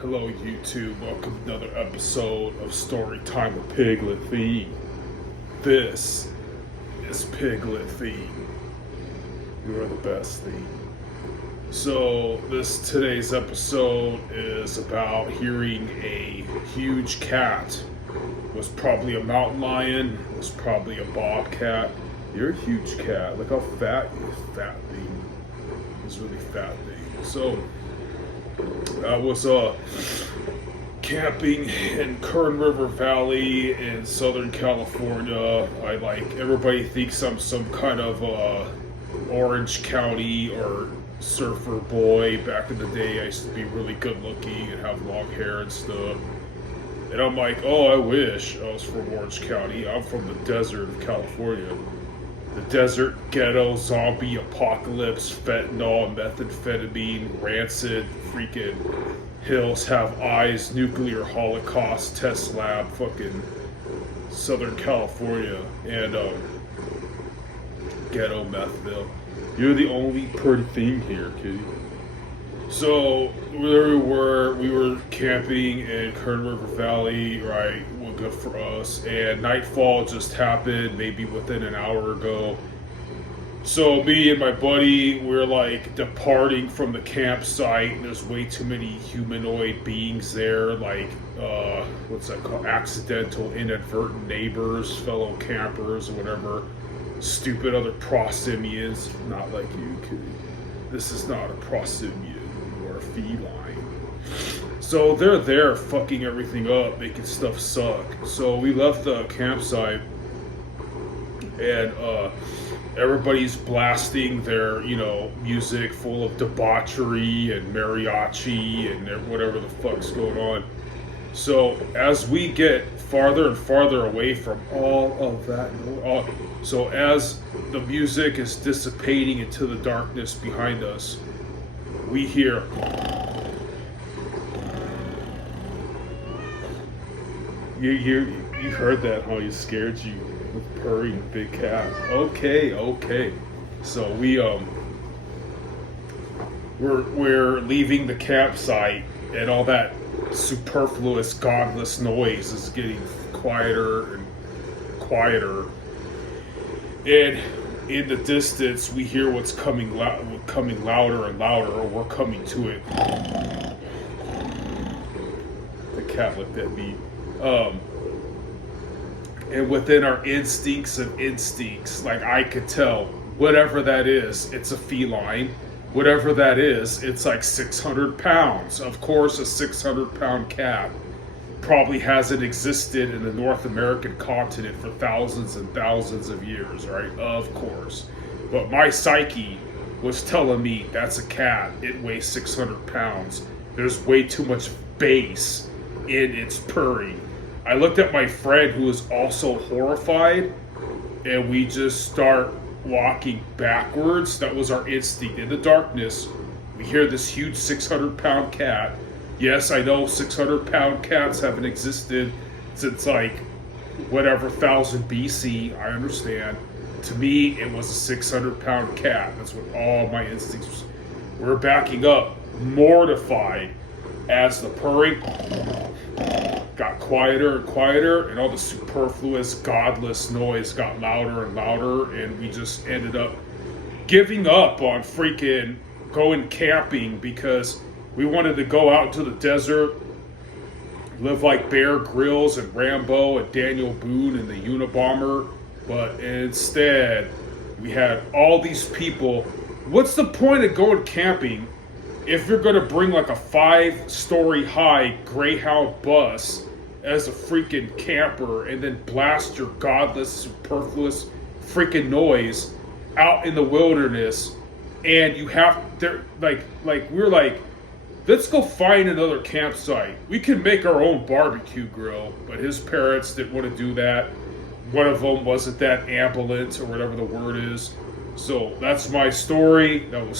Hello YouTube, welcome to another episode of Story Time with Pigglette. This is Pigglette. You are the best. So today's episode is about hearing a huge cat. Was probably a mountain lion, was probably a bobcat. You're a huge cat. Look how fat you are. Fat thing. It's really fat thing. So I was camping in Kern River Valley in Southern California. Everybody thinks I'm some kind of Orange County or surfer boy. Back in the day, I used to be really good looking and have long hair and stuff. And I'm like, oh, I wish I was from Orange County. I'm from the desert of California. The desert, ghetto, zombie, apocalypse, fentanyl, methamphetamine, rancid, freaking hills have eyes, nuclear holocaust, test lab, fucking Southern California, and ghetto methville. You're the only pretty thing here, kitty. So there we were camping in Kern River Valley, right? Well, good for us. And nightfall just happened, maybe within an hour ago. So me and my buddy, we're like departing from the campsite. There's way too many humanoid beings there, like what's that called? Accidental, inadvertent neighbors, fellow campers, or whatever. Stupid other prosimians, not like you, kitty. This is not a prosimian. Feline. So they're there fucking everything up, making stuff suck. So we left the campsite and everybody's blasting their, music full of debauchery and mariachi and whatever the fuck's going on. So as we get farther and farther away from all of that, so as the music is dissipating into the darkness behind us, we hear you heard that, huh? You scared you with purring big cat. Okay. So we're leaving the campsite, and all that superfluous, godless noise is getting quieter and quieter. And in the distance, we hear what's coming louder and louder, or we're coming to it. The cat looked at me. And within our instincts of instincts, like I could tell, whatever that is, it's a feline. Whatever that is, it's like 600 pounds. Of course, a 600-pound cat probably hasn't existed in the North American continent for thousands and thousands of years, right? Of course. But my psyche was telling me that's a cat. It weighs 600 pounds. There's way too much bass in its purring. I looked at my friend who was also horrified, and we just start walking backwards. That was our instinct. In the darkness, we hear this huge 600-pound cat. Yes, I know 600-pound cats haven't existed since like whatever 1000 BC. I understand. To me, it was a 600-pound cat. That's what all my instincts were. We're backing up, mortified, as the purring got quieter and quieter, and all the superfluous, godless noise got louder and louder, and we just ended up giving up on freaking going camping because we wanted to go out into the desert, live like Bear Grylls and Rambo and Daniel Boone and the Unabomber, but instead we had all these people. What's the point of going camping if you're going to bring like a 5-story high Greyhound bus as a freaking camper and then blast your godless, superfluous freaking noise out in the wilderness? And you have there we're like, let's go find another campsite. We can make our own barbecue grill, but his parents didn't want to do that. One of them wasn't that ambulant or whatever the word is. So that's my story. That was